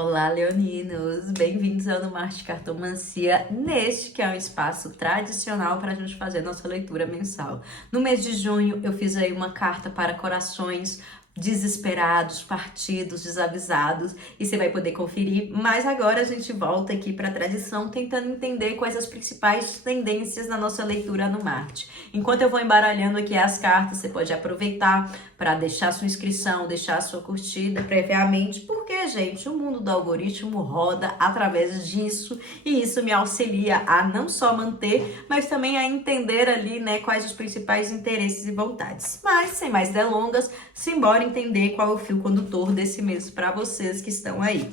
Olá, leoninos! Bem-vindos ao No Marte Cartomancia, neste que é um espaço tradicional para a gente fazer nossa leitura mensal. No mês de junho, eu fiz aí uma carta para corações desesperados, partidos, desavisados, e você vai poder conferir. Mas agora a gente volta aqui para a tradição, tentando entender quais as principais tendências na nossa leitura no Marte. Enquanto eu vou embaralhando aqui as cartas, você pode aproveitar para deixar sua inscrição, deixar sua curtida previamente, porque, gente, o mundo do algoritmo roda através disso, e isso me auxilia a não só manter, mas também a entender ali, né, quais os principais interesses e vontades. Mas, sem mais delongas, simbora entender qual é o fio condutor desse mês para vocês que estão aí.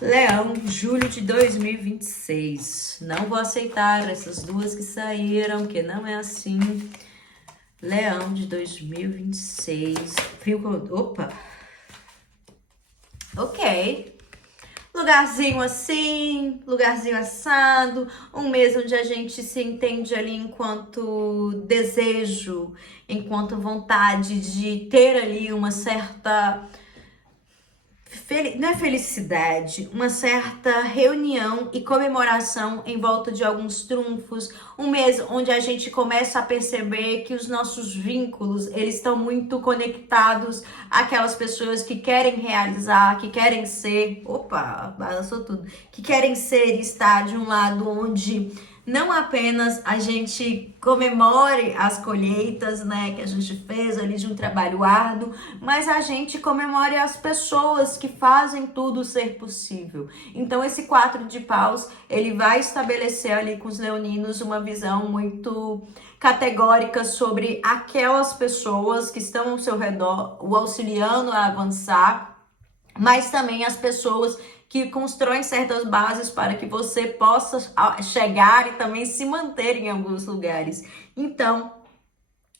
Leão, julho de 2026. Não vou aceitar essas duas que saíram, que não é assim. Leão de 2026. Fio condutor. Opa! Ok. Lugarzinho assim, lugarzinho assado, um mês onde a gente se entende ali enquanto desejo, enquanto vontade de ter ali uma certa, não é felicidade, uma certa reunião e comemoração em volta de alguns trunfos, um mês onde a gente começa a perceber que os nossos vínculos, eles estão muito conectados àquelas pessoas que querem realizar, que querem ser, balançou tudo, que querem ser e estar de um lado onde não apenas a gente comemore as colheitas, né, que a gente fez ali de um trabalho árduo, mas a gente comemore as pessoas que fazem tudo ser possível. Então esse 4 de paus, ele vai estabelecer ali com os leoninos uma visão muito categórica sobre aquelas pessoas que estão ao seu redor, o auxiliando a avançar, mas também as pessoas que constroem certas bases para que você possa chegar e também se manter em alguns lugares. Então,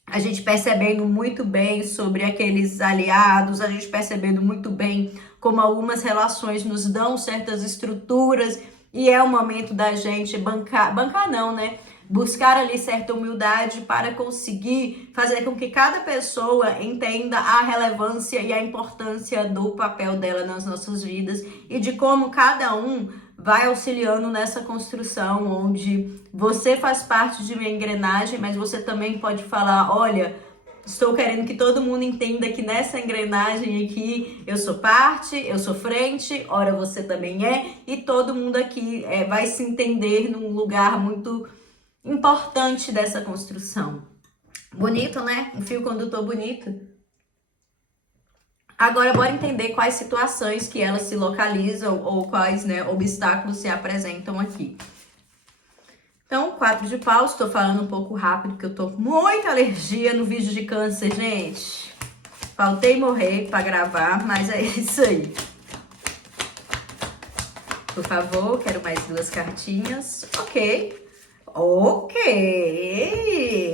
a gente percebendo muito bem sobre aqueles aliados, a gente percebendo muito bem como algumas relações nos dão certas estruturas, e é o momento da gente bancar não, né? Buscar ali certa humildade para conseguir fazer com que cada pessoa entenda a relevância e a importância do papel dela nas nossas vidas e de como cada um vai auxiliando nessa construção, onde você faz parte de uma engrenagem, mas você também pode falar, olha, estou querendo que todo mundo entenda que nessa engrenagem aqui eu sou parte, eu sou frente, ora você também é, e todo mundo aqui vai se entender num lugar muito importante dessa construção. Bonito, né? Um fio condutor bonito. Agora, bora entender quais situações que elas se localizam ou quais, né, obstáculos se apresentam aqui. Então, 4 de paus, estou falando um pouco rápido porque eu tô com muita alergia no vídeo de câncer, gente. Faltei morrer para gravar, mas é isso aí. Por favor, quero mais 2 cartinhas. Ok,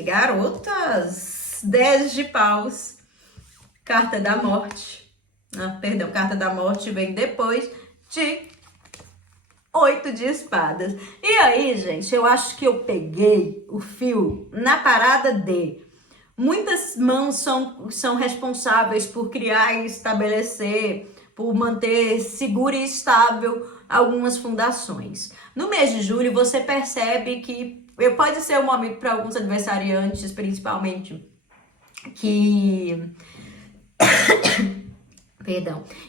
garotas, 10 de paus, carta da morte, carta da morte vem depois de 8 de espadas. E aí, gente, eu acho que eu peguei o fio na parada de muitas mãos são responsáveis por criar e estabelecer, por manter segura e estável algumas fundações. No mês de julho, você percebe que pode ser um momento para alguns adversariantes, principalmente, que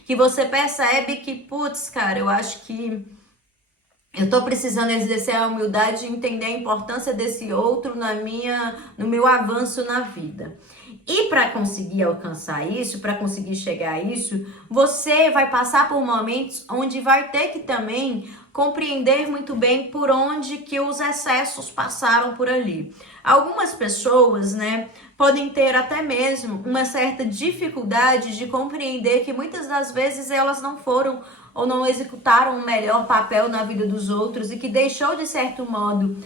que você percebe que, putz, cara, eu acho que eu tô precisando exercer a humildade e entender a importância desse outro no meu avanço na vida. E para conseguir alcançar isso, para conseguir chegar a isso, você vai passar por momentos onde vai ter que também compreender muito bem por onde que os excessos passaram por ali. Algumas pessoas, né, podem ter até mesmo uma certa dificuldade de compreender que muitas das vezes elas não foram ou não executaram o melhor papel na vida dos outros e que deixou, de certo modo,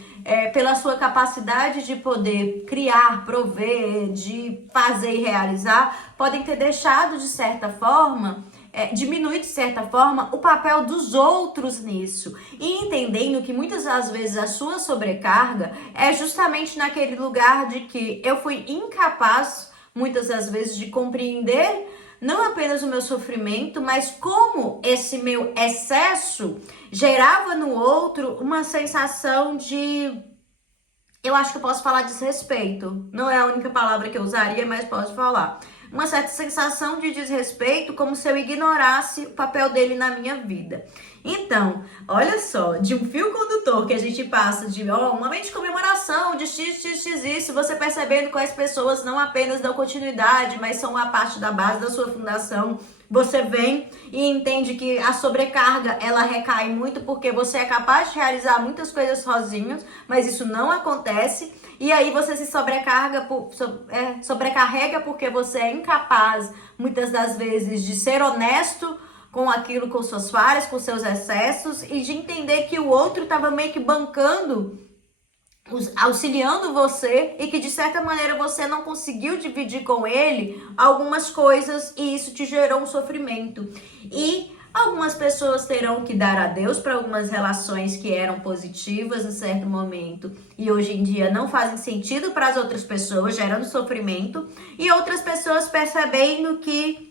pela sua capacidade de poder criar, prover, de fazer e realizar, podem ter deixado, de certa forma, diminuir, de certa forma, o papel dos outros nisso. E entendendo que muitas das vezes a sua sobrecarga é justamente naquele lugar de que eu fui incapaz, muitas das vezes, de compreender não apenas o meu sofrimento, mas como esse meu excesso gerava no outro uma sensação de, eu acho que eu posso falar desrespeito. Não é a única palavra que eu usaria, mas posso falar. Uma certa sensação de desrespeito, como se eu ignorasse o papel dele na minha vida. Então, olha só, de um fio condutor que a gente passa de um momento de comemoração, de x, isso, você percebendo quais pessoas não apenas dão continuidade, mas são a parte da base da sua fundação. Você vem e entende que a sobrecarga, ela recai muito porque você é capaz de realizar muitas coisas sozinhos, mas isso não acontece. E aí você se sobrecarrega porque você é incapaz, muitas das vezes, de ser honesto com aquilo, com suas falhas, com seus excessos, e de entender que o outro estava meio que bancando, auxiliando você, e que de certa maneira você não conseguiu dividir com ele algumas coisas, e isso te gerou um sofrimento. E algumas pessoas terão que dar adeus para algumas relações que eram positivas em certo momento e hoje em dia não fazem sentido para as outras pessoas, gerando sofrimento, e outras pessoas percebendo que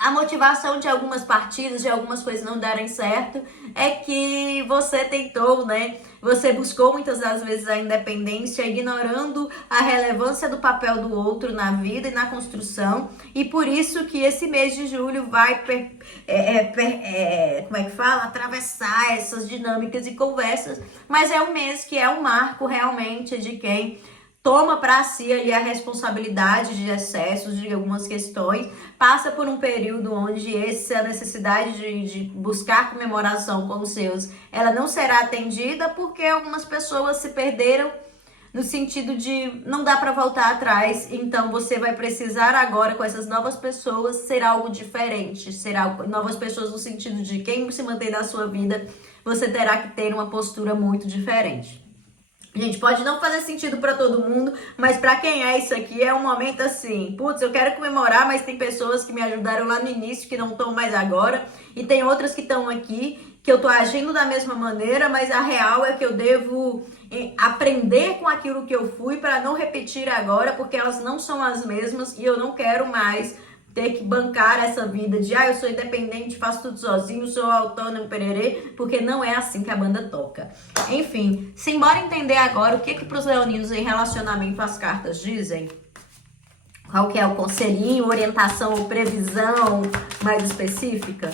a motivação de algumas partidas, de algumas coisas não darem certo, é que você tentou, né? Você buscou muitas das vezes a independência, ignorando a relevância do papel do outro na vida e na construção. E por isso que esse mês de julho vai, como é que fala? Atravessar essas dinâmicas e conversas. Mas é um mês que é um marco realmente de quem toma para si ali a responsabilidade de excessos, de algumas questões, passa por um período onde essa necessidade de buscar comemoração com os seus, ela não será atendida porque algumas pessoas se perderam no sentido de não dá para voltar atrás, então você vai precisar agora com essas novas pessoas ser algo diferente, será novas pessoas no sentido de quem se mantém na sua vida, você terá que ter uma postura muito diferente. Gente, pode não fazer sentido pra todo mundo, mas pra quem é isso aqui, é um momento assim, putz, eu quero comemorar, mas tem pessoas que me ajudaram lá no início, que não estão mais agora, e tem outras que estão aqui, que eu tô agindo da mesma maneira, mas a real é que eu devo aprender com aquilo que eu fui pra não repetir agora, porque elas não são as mesmas, e eu não quero mais ter que bancar essa vida de eu sou independente, faço tudo sozinho, sou autônomo, pererê, porque não é assim que a banda toca. Enfim, simbora entender agora o que pros leoninos em relacionamento as cartas dizem. Qual que é o conselhinho, orientação ou previsão mais específica?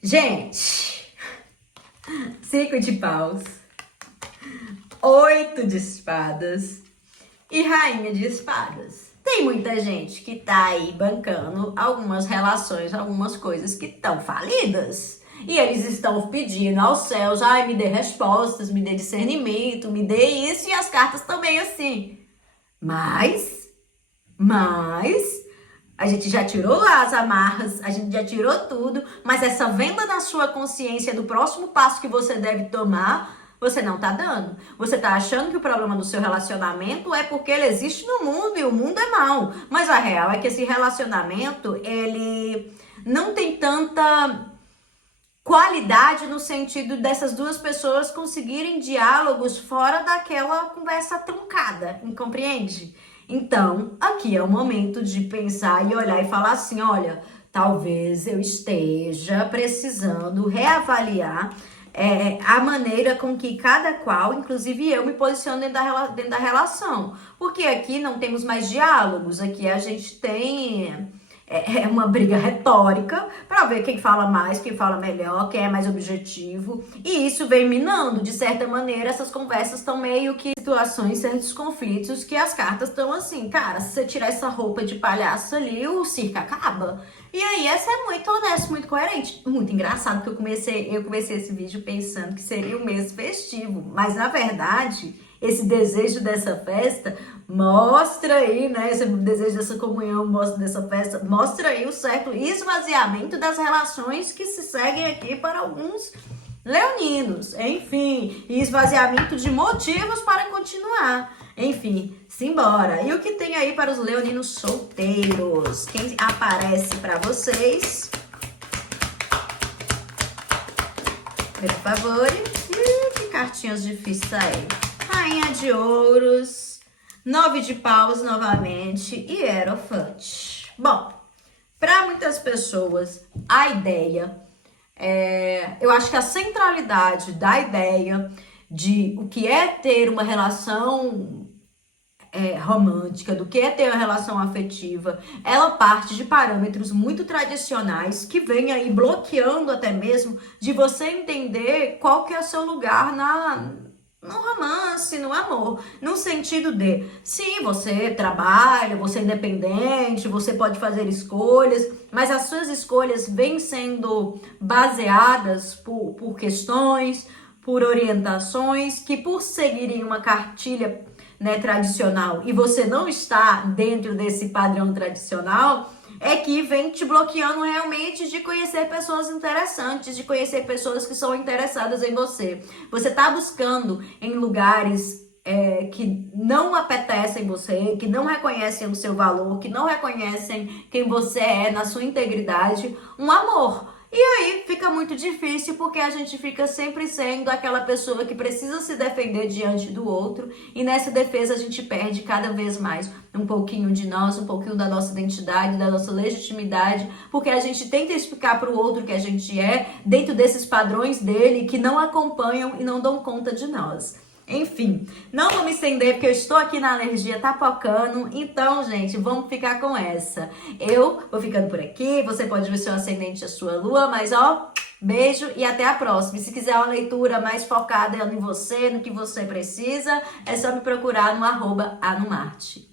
Gente, 5 de paus, 8 de espadas e rainha de espadas. Tem muita gente que tá aí bancando algumas relações, algumas coisas que estão falidas. E eles estão pedindo aos céus, me dê respostas, me dê discernimento, me dê isso. E as cartas também assim. Mas, a gente já tirou lá as amarras, a gente já tirou tudo. Mas essa venda na sua consciência do próximo passo que você deve tomar, você não tá dando. Você tá achando que o problema do seu relacionamento é porque ele existe no mundo e o mundo é mau. Mas a real é que esse relacionamento, ele não tem tanta qualidade no sentido dessas duas pessoas conseguirem diálogos fora daquela conversa truncada, compreende? Então, aqui é o momento de pensar e olhar e falar assim, olha, talvez eu esteja precisando reavaliar a maneira com que cada qual, inclusive eu, me posiciono dentro da relação. Porque aqui não temos mais diálogos, aqui a gente tem uma briga retórica para ver quem fala mais, quem fala melhor, quem é mais objetivo. E isso vem minando, de certa maneira, essas conversas estão meio que situações, certos conflitos que as cartas estão assim, cara, se você tirar essa roupa de palhaço ali, o circo acaba. E aí, essa é muito honesto, muito coerente. Muito engraçado que eu comecei esse vídeo pensando que seria o mês festivo. Mas, na verdade, esse desejo dessa festa mostra aí, né? Esse desejo dessa comunhão mostra aí o certo esvaziamento das relações que se seguem aqui para alguns leoninos. Enfim, e esvaziamento de motivos para continuar. Enfim, simbora. E o que tem aí para os leoninos solteiros? Quem aparece para vocês? Por favor. Que cartinhas difíceis aí. Rainha de Ouros, 9 de paus novamente e Hierophante. Bom, para muitas pessoas, a ideia, eu acho que a centralidade da ideia de o que é ter uma relação romântica, do que é ter uma relação afetiva, ela parte de parâmetros muito tradicionais que vem aí bloqueando até mesmo de você entender qual que é o seu lugar no romance, no amor, no sentido de, sim, você trabalha, você é independente, você pode fazer escolhas, mas as suas escolhas vêm sendo baseadas por questões, por orientações que, por seguirem uma cartilha, né, tradicional, e você não está dentro desse padrão tradicional, é que vem te bloqueando realmente de conhecer pessoas interessantes, de conhecer pessoas que são interessadas em você. Você está buscando em lugares que não apetecem você, que não reconhecem o seu valor, que não reconhecem quem você é na sua integridade, um amor. E aí fica muito difícil porque a gente fica sempre sendo aquela pessoa que precisa se defender diante do outro e nessa defesa a gente perde cada vez mais um pouquinho de nós, um pouquinho da nossa identidade, da nossa legitimidade, porque a gente tenta explicar para o outro que a gente é dentro desses padrões dele que não acompanham e não dão conta de nós. Enfim, não vou me estender porque eu estou aqui na alergia tapocando, então, gente, vamos ficar com essa. Eu vou ficando por aqui, você pode ver seu ascendente e a sua lua, mas ó, beijo e até a próxima. E se quiser uma leitura mais focada em você, no que você precisa, é só me procurar no @anumarte.